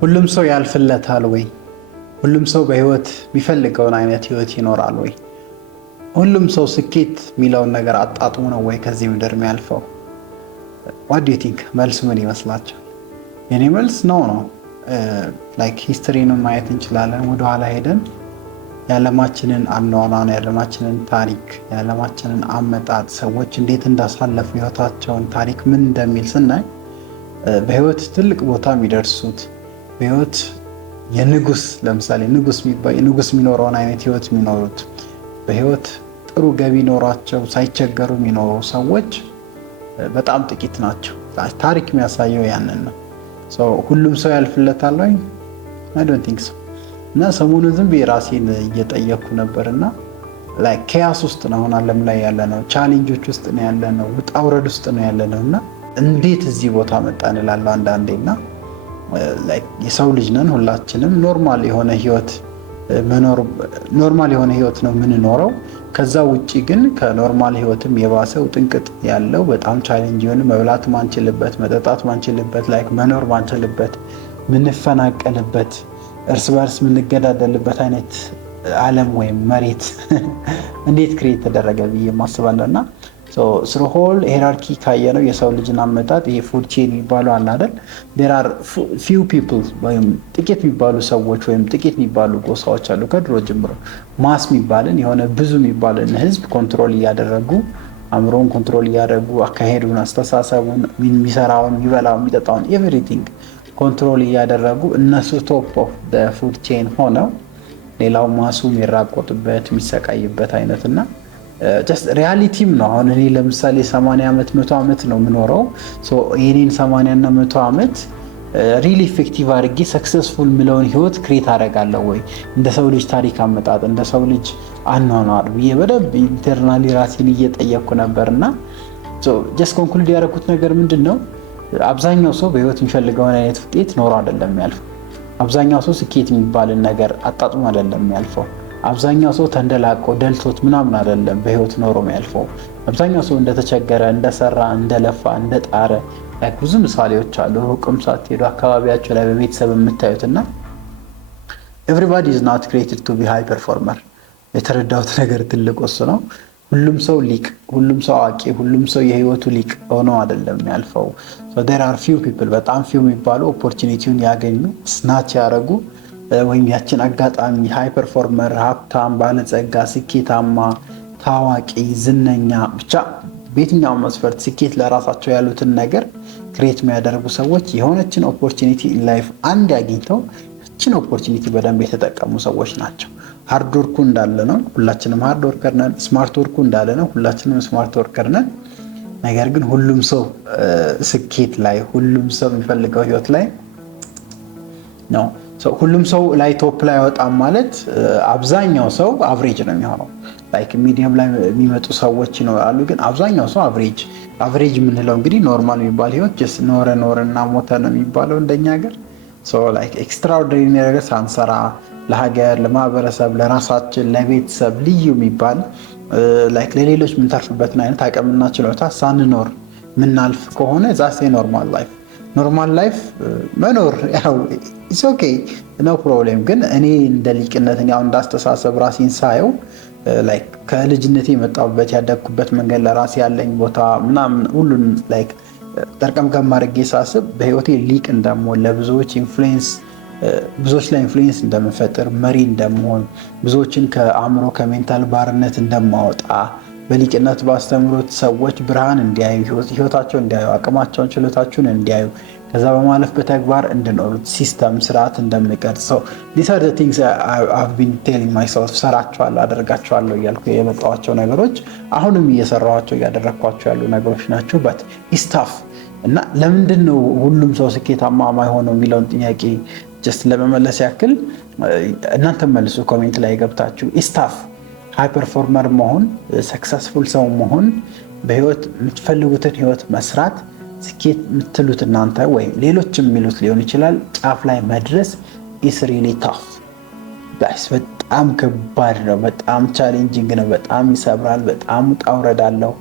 ሁሉም ሰው ያልፍለታል ወይ? ሁሉም ሰው በህይወት የሚፈልገውን አይነት ህይወት ይኖራል ወይ? ሁሉም ሰው ስኬት የሚለውን ነገር አጣጥሞ ነው ወይ ከዚህ ምድር የሚያልፈው? ዋት ዱ ዩ ቲንክ? መልሱ ምን ይመስላችኋል? የኔ መልስ ነው። ላይክ ሂስትሪንም ማየት እንችላለን። ወደኋላ ሄደን የዓለማችንን አኗኗር፣ የዓለማችንን ታሪክ፣ የዓለማችንን አመጣጥ፣ ሰዎች እንዴት እንዳሳለፉ ህይወታቸውን ታሪክ ምን እንደሚል ስናይ በህይወት ትልቅ ቦታ የሚደርሱት በህይወት የንጉስ ለምሳሌ ንጉስ የሚኖረውን አይነት ህይወት የሚኖሩት በህይወት ጥሩ ገቢ ኖሯቸው ሳይቸገሩ የሚኖሩ ሰዎች በጣም ጥቂት ናቸው። ታሪክ የሚያሳየው ያንን ነው። ሁሉም ሰው ያልፍለታል ወይ? አይ ዶንት ቲንክ ሶ። እና ሰሞኑን ዝም ብዬ ራሴን እየጠየቅኩ ነበርና ላይክ ኬያስ ውስጥ ነው አሁን ዓለም ላይ ያለ ነው። ቻሌንጆች ውስጥ ነው ያለ ነው። ውጣ ውረድ ውስጥ ነው ያለ ነው። እና እንዴት እዚህ ቦታ መጣን እላለሁ አንዳንዴና የሰው ልጅ ነን ሁላችንም። ኖርማል የሆነ ህይወት ነው የምንኖረው። ከዛ ውጪ ግን ከኖርማል ህይወትም የባሰው ጥንቅጥ ያለው በጣም ቻሌንጅ የሆነ መብላት ማንችልበት፣ መጠጣት ማንችልበት፣ መኖር ማንችልበት፣ ምንፈናቀልበት፣ እርስ በርስ የምንገዳደልበት አይነት ዓለም ወይም መሬት እንዴት ክሬት ተደረገ ብዬ ማስባለሁ። እና ስለ ሆል ሄራርኪ ካየነው የሰው ልጅን አመጣጥ ይሄ ፉድ ቼን የሚባለው አለ አይደል? there are few people ወይም ጥቂት የሚባሉ ሰዎች ወይም ጥቂት የሚባሉ ጎሳዎች አሉ ከድሮ ጀምሮ ማስ የሚባልን የሆነ ብዙ የሚባልን ህዝብ ኮንትሮል እያደረጉ አእምሮን ኮንትሮል እያደረጉ አካሄዱን፣ አስተሳሰቡን፣ የሚሰራውን፣ የሚበላውን፣ የሚጠጣውን ኤቭሪቲንግ ኮንትሮል እያደረጉ እነሱ ቶፕ ኦፍ the food chain ሆነው ሌላው ማሱ የሚራቆጥበት የሚሰቃይበት አይነትና ጀስት ሪያሊቲም ነው። አሁን እኔ ለምሳሌ 80 ዓመት 100 ዓመት ነው የምኖረው። የኔን 80 እና 100 ዓመት ሪሊ ኢፌክቲቭ አድርጌ ሰክሰስፉል ምለውን ህይወት ክሬት አደርጋለሁ ወይ እንደ ሰው ልጅ ታሪክ አመጣጥ እንደ ሰው ልጅ አኗኗር ብዬ በደንብ ኢንተርናሊ ራሴን እየጠየቅኩ ነበርና ጀስት ኮንክሉድ ያደረኩት ነገር ምንድን ነው? አብዛኛው ሰው በህይወት የሚፈልገውን አይነት ውጤት ኖሮ አይደለም የሚያልፈው። አብዛኛው ሰው ስኬት የሚባልን ነገር አጣጥሞ አይደለም የሚያልፈው። አብዛኛው ሰው ተንደላቆ ደልቶት ምናምን አይደለም በህይወት ኖሮ የሚያልፈው። አብዛኛው ሰው እንደተቸገረ፣ እንደሰራ፣ እንደለፋ፣ እንደጣረ ብዙ ምሳሌዎች አሉ። ሩቅም ሳትሄዱ አካባቢያቸው ላይ በቤተሰብ የምታዩትና everybody is not created to be high performer። የተረዳሁት ነገር ትልቅ እሱ ነው። ሁሉም ሰው ሊቅ፣ ሁሉም ሰው አዋቂ፣ ሁሉም ሰው የህይወቱ ሊቅ ሆኖ አይደለም የሚያልፈው። there are few people በጣም few የሚባሉ ኦፖርቹኒቲውን ያገኙ ስናች ያደረጉ ወይም ያችን አጋጣሚ ሃይ ፐርፎርመር፣ ሀብታም፣ ባለጸጋ፣ ስኬታማ፣ ታዋቂ፣ ዝነኛ ብቻ በየትኛው መስፈርት ስኬት ለራሳቸው ያሉትን ነገር ክሬት የሚያደርጉ ሰዎች የሆነችን ኦፖርቹኒቲ ኢን ላይፍ አንድ አግኝተው ያችን ኦፖርቹኒቲ በደንብ የተጠቀሙ ሰዎች ናቸው። ሃርድ ወርኩ እንዳለ ነው፣ ሁላችንም ሃርድ ወርከር ነን። ስማርት ወርኩ እንዳለ ነው፣ ሁላችንም ስማርት ወርከር ነን። ነገር ግን ሁሉም ሰው ስኬት ላይ፣ ሁሉም ሰው የሚፈልገው ህይወት ላይ ነው። ሁሉም ሰው ላይ ቶፕ ላይ ወጣም ማለት አብዛኛው ሰው አቨሬጅ ነው የሚሆነው። ላይክ ሚዲየም ላይ የሚመጡ ሰዎች ይኖራሉ፣ ግን አብዛኛው ሰው አቨሬጅ የምንለው እንግዲህ ኖርማል የሚባል ህይወት ጀስት ኖረና ሞተ ነው የሚባለው እንደኛ ሀገር። ላይክ ኤክስትራኦርዲነሪ ነገር ሳንሰራ ለሀገር፣ ለማህበረሰብ፣ ለራሳችን፣ ለቤተሰብ ልዩ የሚባል ላይክ ለሌሎች የምንተርፍበትን አይነት አቅምና ችሎታ ሳንኖር ምናልፍ ከሆነ ዛሴ ኖርማል ላይፍ መኖር ያው ኢትስ ኦኬ ኖ ፕሮብሌም። ግን እኔ እንደ ሊቅነት ያው እንዳስተሳሰብ ራሴን ሳየው ላይክ ከልጅነቴ የመጣሁበት ያደግኩበት መንገድ ለራሴ ያለኝ ቦታ ምናምን ሁሉን ላይክ ጠርቀምቀም አድርጌ ሳስብ በህይወቴ ሊቅ እንደምሆን፣ ለብዙዎች ላይ ኢንፍሉዌንስ እንደምፈጥር፣ መሪ እንደምሆን፣ ብዙዎችን ከአእምሮ ከሜንታል ባርነት እንደማወጣ፣ በሊቅነት ባስተምሮት ሰዎች ብርሃን እንዲያዩ፣ ህይወታቸው እንዲያዩ፣ አቅማቸውን ችሎታቸውን እንዲያዩ፣ ከዛ በማለፍ በተግባር እንድኖሩት ሲስተም ስርዓት እንደምቀርጽ these are the things I've been telling myself ሰራቸዋለሁ፣ አደርጋቸዋለሁ እያልኩ የመጣኋቸው ነገሮች አሁንም እየሰራኋቸው እያደረግኳቸው ያሉ ነገሮች ናቸው። በት ኢስታፍ እና ለምንድን ነው ሁሉም ሰው ስኬታማ ማይሆነው የሚለውን ጥያቄ ጀስት ለመመለስ ያክል እናንተ መልሱ ኮሜንት ላይ ገብታችሁ። ኢስታፍ ሃይ ፐርፎርመር መሆን፣ ሰክሰስፉል ሰው መሆን፣ በህይወት የምትፈልጉትን ህይወት መስራት፣ ስኬት የምትሉት እናንተ ወይም ሌሎች የሚሉት ሊሆን ይችላል ጫፍ ላይ መድረስ ኢስ ሪሊ ታፍ ጋይስ። በጣም ከባድ ነው፣ በጣም ቻሌንጂንግ ነው፣ በጣም ይሰብራል፣ በጣም ውጣ ውረድ አለው።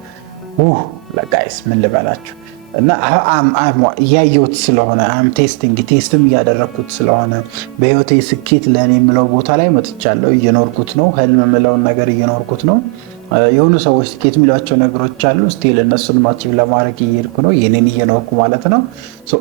ጋይስ ምን ልበላችሁ። እና እያየሁት ስለሆነ ቴስትም እያደረግኩት ስለሆነ በህይወቴ ስኬት ለእኔ የምለው ቦታ ላይ መጥቻለሁ። እየኖርኩት ነው። ህልም የምለውን ነገር እየኖርኩት ነው። የሆኑ ሰዎች ስኬት የሚሏቸው ነገሮች አሉ። ስቲል እነሱን አቺቭ ለማድረግ እየሄድኩ ነው። የኔን እየኖርኩ ማለት ነው።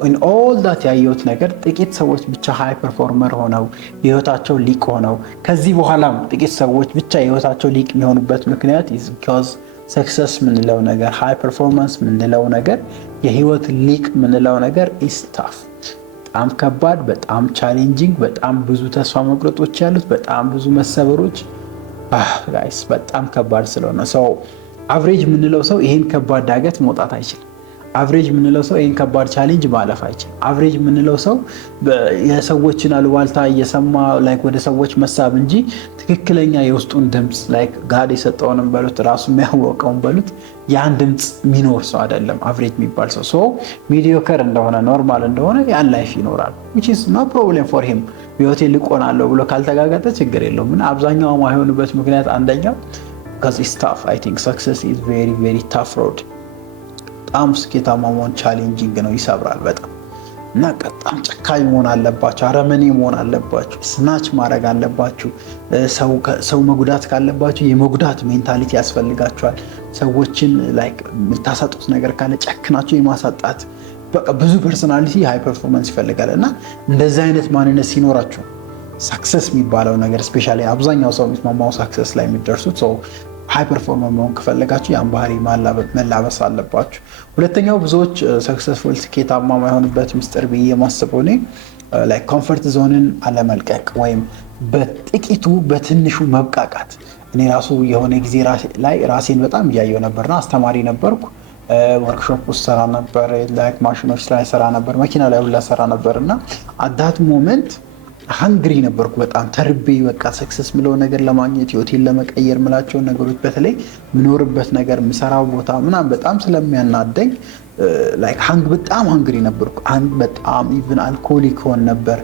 ኢን ኦል ዳት ያየሁት ነገር ጥቂት ሰዎች ብቻ ሃይ ፐርፎርመር ሆነው የህይወታቸው ሊቅ ሆነው ከዚህ በኋላም ጥቂት ሰዎች ብቻ የህይወታቸው ሊቅ የሚሆኑበት ምክንያት ኢዝ ቢኮዝ ሰክሰስ ምንለው ነገር ሃይ ፐርፎርማንስ ምንለው ነገር የህይወት ሊቅ ምንለው ነገር ኢዝ ታፍ፣ በጣም ከባድ፣ በጣም ቻሌንጂንግ፣ በጣም ብዙ ተስፋ መቁረጦች ያሉት፣ በጣም ብዙ መሰበሮች ጋይስ በጣም ከባድ ስለሆነ ሰው አቨሬጅ የምንለው ሰው ይሄን ከባድ ዳገት መውጣት አይችልም። አቨሬጅ የምንለው ሰው ይሄን ከባድ ቻሌንጅ ማለፍ አይችልም። አቨሬጅ የምንለው ሰው የሰዎችን አሉባልታ እየሰማ ላይክ ወደ ሰዎች መሳብ እንጂ ትክክለኛ የውስጡን ድምፅ ላይክ ጋድ የሰጠውንም በሉት ራሱ የሚያወቀውን በሉት ያን ድምፅ የሚኖር ሰው አይደለም አቨሬጅ የሚባል ሰው። ሶ ሚዲዮከር እንደሆነ ኖርማል እንደሆነ ያን ላይፍ ይኖራል which is no problem for him። በህይወቴ ልቆናለሁ ብሎ ካልተጋጋጠ ችግር የለውም። እና አብዛኛው የማይሆንበት ምክንያት አንደኛው because it's tough. I think success is very very tough road። በጣም ስኬታማ መሆን ቻሌንጂንግ ነው፣ ይሰብራል በጣም። እና በጣም ጨካኝ መሆን አለባችሁ፣ አረመኔ መሆን አለባችሁ፣ ስናች ማድረግ አለባችሁ። ሰው መጉዳት ካለባችሁ የመጉዳት ሜንታሊቲ ያስፈልጋችኋል። ሰዎችን ላይክ የምታሳጡት ነገር ካለ ጨክናችሁ የማሳጣት በቃ ብዙ ፐርሶናሊቲ ሃይ ፐርፎርማንስ ይፈልጋል። እና እንደዚህ አይነት ማንነት ሲኖራችሁ ሳክሰስ የሚባለው ነገር ስፔሻሊ አብዛኛው ሰው የሚስማማው ሳክሰስ ላይ የሚደርሱት ሰው ሃይ ፐርፎርመር መሆን ከፈለጋችሁ ያን ባህሪ መላበስ አለባችሁ። ሁለተኛው ብዙዎች ሰክሰስፉል ስኬታማ የማይሆኑበት ምስጢር ብዬ የማስበው እኔ ላይክ ኮምፈርት ዞንን አለመልቀቅ ወይም በጥቂቱ በትንሹ መብቃቃት። እኔ ራሱ የሆነ ጊዜ ላይ ራሴን በጣም እያየው ነበርና አስተማሪ ነበርኩ። ወርክሾፕ ውስጥ ሰራ ነበር፣ ላይክ ማሽኖች ላይ ሰራ ነበር፣ መኪና ላይ ሁላ ሰራ ነበር። እና አዳት ሞመንት ሃንግሪ ነበርኩ፣ በጣም ተርቤ በቃ ሰክሰስ ምለው ነገር ለማግኘት ህይወቴን ለመቀየር ምላቸውን ነገሮች በተለይ ምኖርበት ነገር ምሰራው ቦታ ምናምን በጣም ስለሚያናደኝ ላይክ በጣም ሃንግሪ ነበርኩ። በጣም ኢቭን አልኮሊክ ሆን ነበር፣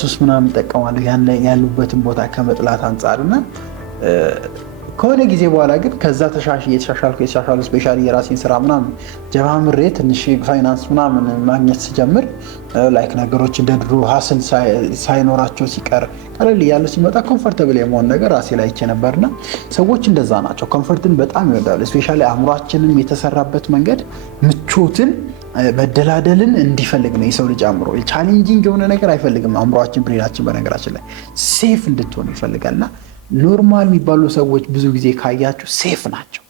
ሱስ ምናምን እጠቀማለሁ ያሉበትን ቦታ ከመጥላት አንጻር። እና ከሆነ ጊዜ በኋላ ግን ከዛ የተሻሻሉ ስፔሻሊ የራሴን ስራ ምናምን ጀማምሬ ትንሽ ፋይናንስ ምናምን ማግኘት ሲጀምር ላይክ ነገሮች እንደ ድሮ ሀስል ሳይኖራቸው ሲቀር ቀለል እያሉ ሲመጣ ኮምፈርተብል የመሆን ነገር ራሴ ላይ ይቼ ነበርና ሰዎች እንደዛ ናቸው። ኮምፈርትን በጣም ይወዳሉ። ስፔሻሊ አእምሯችንም የተሰራበት መንገድ ምቾትን መደላደልን እንዲፈልግ ነው። የሰው ልጅ አእምሮ ቻሌንጂንግ የሆነ ነገር አይፈልግም። አእምሯችን ብሬናችን በነገራችን ላይ ሴፍ እንድትሆን ይፈልጋልና ኖርማል የሚባሉ ሰዎች ብዙ ጊዜ ካያችሁ ሴፍ ናቸው።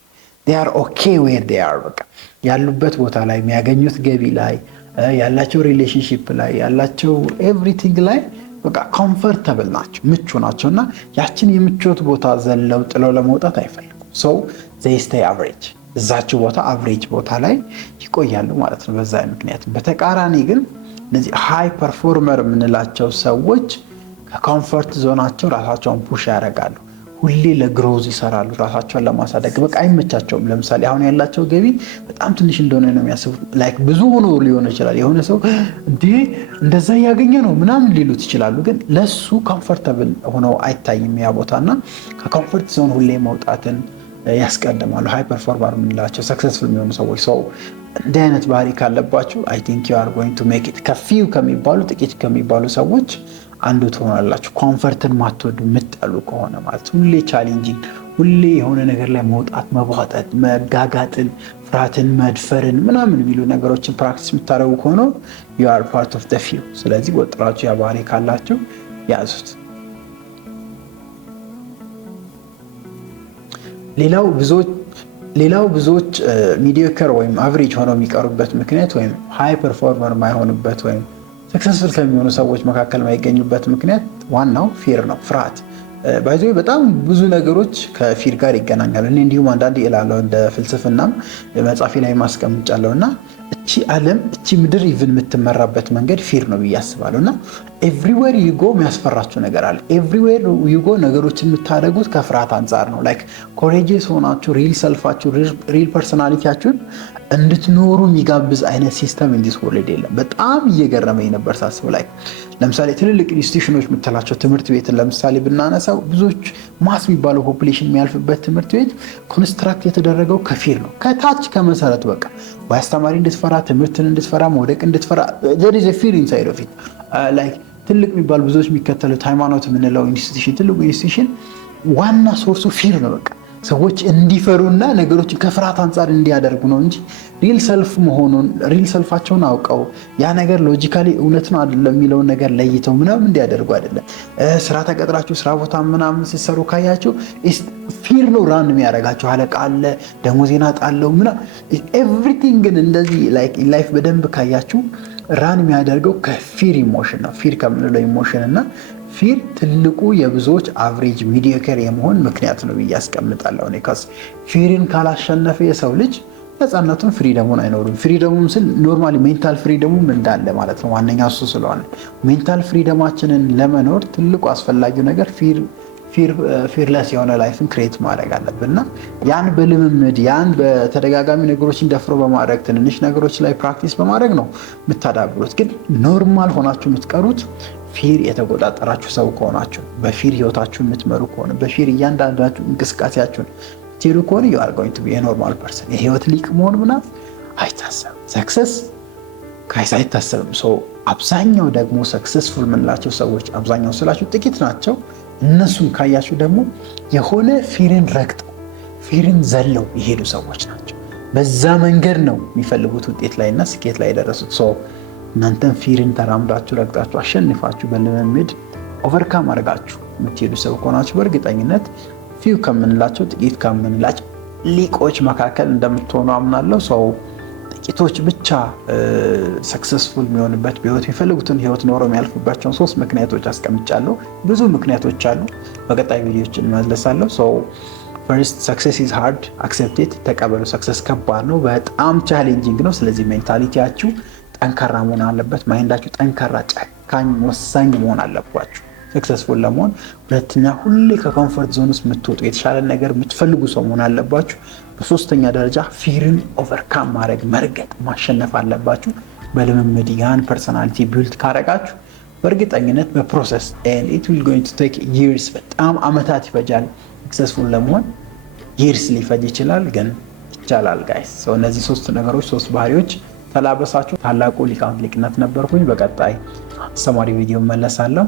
they are okay where they are። በቃ ያሉበት ቦታ ላይ የሚያገኙት ገቢ ላይ ያላቸው ሪሌሽንሺፕ ላይ ያላቸው ኤቭሪቲንግ ላይ በቃ ኮምፈርተብል ናቸው፣ ምቹ ናቸው። እና ያችን የምቾት ቦታ ዘለው ጥለው ለመውጣት አይፈልጉም። so they stay average። እዛቸው ቦታ አቨሬጅ ቦታ ላይ ይቆያሉ ማለት ነው። በዛ ምክንያት በተቃራኒ ግን እነዚህ ሃይ ፐርፎርመር የምንላቸው ሰዎች ከኮምፈርት ዞናቸው ራሳቸውን ፑሽ ያደርጋሉ። ሁሌ ለግሮዝ ይሰራሉ፣ ራሳቸውን ለማሳደግ በቃ አይመቻቸውም። ለምሳሌ አሁን ያላቸው ገቢ በጣም ትንሽ እንደሆነ ነው የሚያስቡት። ላይክ ብዙ ሆኖ ሊሆን ይችላል። የሆነ ሰው እንዴ እንደዛ እያገኘ ነው ምናምን ሊሉት ይችላሉ። ግን ለሱ ኮምፈርተብል ሆነው አይታይም ያ ቦታና ከኮምፈርት ዞን ሁሌ መውጣትን ያስቀድማሉ። ሃይ ፐርፎርመር የምንላቸው ሰክሰስፉል የሚሆኑ ሰዎች ሰው እንዲህ አይነት ባህሪ ካለባችሁ አይ ቲንክ ዩ አር ጎይንግ ቱ ሜክ ኢት። ከፊው ከሚባሉ ጥቂት ከሚባሉ ሰዎች አንዱ ትሆናላችሁ። ኮምፈርትን ማትወዱ የምትጠሉ ከሆነ ማለት ሁሌ ቻሌንጂንግ፣ ሁሌ የሆነ ነገር ላይ መውጣት፣ መቧጠጥ፣ መጋጋጥን፣ ፍርሃትን፣ መድፈርን ምናምን የሚሉ ነገሮችን ፕራክቲስ የምታደርጉ ከሆነ you are part of the few። ስለዚህ ወጥራችሁ ያ ባህሪ ካላችሁ ያዙት። ሌላው ብዙዎች ሚዲዮከር ወይም አቨሬጅ ሆነው የሚቀሩበት ምክንያት ወይም ሃይ ፐርፎርመር ማይሆኑበት ወይም ሰክሰስፉል ከሚሆኑ ሰዎች መካከል ማይገኙበት ምክንያት ዋናው ፊር ነው፣ ፍርሃት። ባይዞ በጣም ብዙ ነገሮች ከፊር ጋር ይገናኛሉ። እኔ እንዲሁም አንዳንዴ እላለሁ እንደ ፍልስፍናም መጽሐፌ ላይ ማስቀምጫለሁ እና እቺ ዓለም እቺ ምድር ኢቭን የምትመራበት መንገድ ፊር ነው ብዬ አስባለሁ። እና ኤቭሪዌር ዩጎ የሚያስፈራችሁ ነገር አለ። ኤቭሪዌር ዩጎ ነገሮችን የምታደርጉት ከፍርሃት አንጻር ነው። ላይክ ኮሬጅስ ሆናችሁ ሪል ሰልፋችሁ ሪል ፐርሶናሊቲያችሁን እንድትኖሩ የሚጋብዝ አይነት ሲስተም ኢን ዲስ ወርልድ የለም። በጣም እየገረመኝ ነበር ሳስብ። ላይ ለምሳሌ ትልልቅ ኢንስቲትዩሽኖች የምትላቸው ትምህርት ቤትን ለምሳሌ ብናነሳው ብዙዎች ማስ የሚባለው ፖፑሌሽን የሚያልፍበት ትምህርት ቤት ኮንስትራክት የተደረገው ከፊር ነው። ከታች ከመሰረቱ በቃ ወይ አስተማሪ እንድትፈራ ትምህርትን እንድትፈራ መውደቅ እንድትፈራ there is a fear inside of it like ትልቅ የሚባል ብዙዎች የሚከተሉት ሃይማኖት የምንለው ኢንስቲትዩሽን ትልቁ ኢንስቲትዩሽን ዋና ሶርሱ ፊር ነው። በቃ ሰዎች እንዲፈሩና ነገሮችን ከፍርሃት አንጻር እንዲያደርጉ ነው እንጂ ሪል ሰልፍ መሆኑን ሪል ሰልፋቸውን አውቀው ያ ነገር ሎጂካሊ እውነት ነው አይደለም የሚለውን ነገር ለይተው ምናምን እንዲያደርጉ አይደለም። ስራ ተቀጥራችሁ ስራ ቦታ ምናምን ሲሰሩ ካያችሁ ፊር ነው ራን የሚያደርጋቸው። አለቃ አለ፣ ደሞዜን አጣለሁ ምናምን ኤቭሪቲንግ። ግን እንደዚህ ላይፍ በደንብ ካያችሁ ራን የሚያደርገው ከፊር ኢሞሽን ነው። ፊር ከምንለው ኢሞሽን እና ፊር ትልቁ የብዙዎች አቨሬጅ ሚዲዮከር የመሆን ምክንያት ነው ብዬ አስቀምጣለሁ። እኔ ፊርን ካላሸነፈ የሰው ልጅ ነፃነቱን ፍሪደሙን አይኖርም። ፍሪደሙን ስል ኖርማሊ ሜንታል ፍሪደሙም እንዳለ ማለት ነው። ዋነኛው እሱ ስለሆነ ሜንታል ፍሪደማችንን ለመኖር ትልቁ አስፈላጊው ነገር ፊርለስ የሆነ ላይፍን ክሬት ማድረግ አለብን እና ያን በልምምድ ያን በተደጋጋሚ ነገሮችን ደፍሮ በማድረግ ትንንሽ ነገሮች ላይ ፕራክቲስ በማድረግ ነው የምታዳብሩት። ግን ኖርማል ሆናችሁ የምትቀሩት ፊር የተቆጣጠራችሁ ሰው ከሆናችሁ፣ በፊር ህይወታችሁን የምትመሩ ከሆነ፣ በፊር እያንዳንዳችሁ እንቅስቃሴያችሁን ትሄዱ ከሆነ you are going to be a normal person። የህይወት ሊቅ መሆን ምናምን አይታሰብም። ሰክሰስ ካይስ አይታሰብም። አብዛኛው ደግሞ ሰክሰስፉል የምንላቸው ሰዎች አብዛኛው ስላችሁ ጥቂት ናቸው። እነሱን ካያችሁ ደግሞ የሆነ ፊርን ረግጠው ፊርን ዘለው የሄዱ ሰዎች ናቸው። በዛ መንገድ ነው የሚፈልጉት ውጤት ላይ እና ስኬት ላይ የደረሱት። እናንተም ፊርን ተራምዳችሁ ረግጣችሁ አሸንፋችሁ በልምምድ ኦቨርካም አድርጋችሁ የምትሄዱ ሰው ከሆናችሁ በእርግጠኝነት ፊው ከምንላቸው ጥቂት ከምንላቸው ሊቆች መካከል እንደምትሆኑ አምናለሁ። ጥቂቶች ብቻ ሰክሰስፉል የሚሆንበት በህይወት የሚፈልጉትን ህይወት ኖረው የሚያልፉባቸውን 3 ምክንያቶች አስቀምጫለሁ። ብዙ ምክንያቶች አሉ፣ በቀጣይ ቪዲዮዎችን እመለሳለሁ። ፈርስት ሰክሰስ ኢዝ ሃርድ አክሰፕት ኢት። ተቀበሉ። ሰክሰስ ከባድ ነው፣ በጣም ቻሌንጂንግ ነው። ስለዚህ ሜንታሊቲያችሁ ጠንካራ መሆን አለበት። ማይንዳችሁ ጠንካራ፣ ጨካኝ፣ ወሳኝ መሆን አለባችሁ ሰክሰስፉል ለመሆን። ሁለተኛ ሁሌ ከኮምፎርት ዞን ውስጥ የምትወጡ የተሻለ ነገር የምትፈልጉ ሰው መሆን አለባችሁ። በሶስተኛ ደረጃ ፊርን ኦቨርካም ማድረግ መርገጥ ማሸነፍ አለባችሁ። በልምምድ ያን ፐርሰናሊቲ ቢልድ ካረጋችሁ በእርግጠኝነት በፕሮሰስ and it will going to take years በጣም አመታት ይፈጃል ሰክሰስፉል ለመሆን። years ሊፈጅ ይችላል ግን ይቻላል ጋይስ። እነዚህ 3 ነገሮች 3 ባህሪዎች ተላበሳችሁ። ታላቁ ሊቃውንት ሊቅነት ነበርኩኝ። በቀጣይ አስተማሪ ቪዲዮ መለሳለሁ።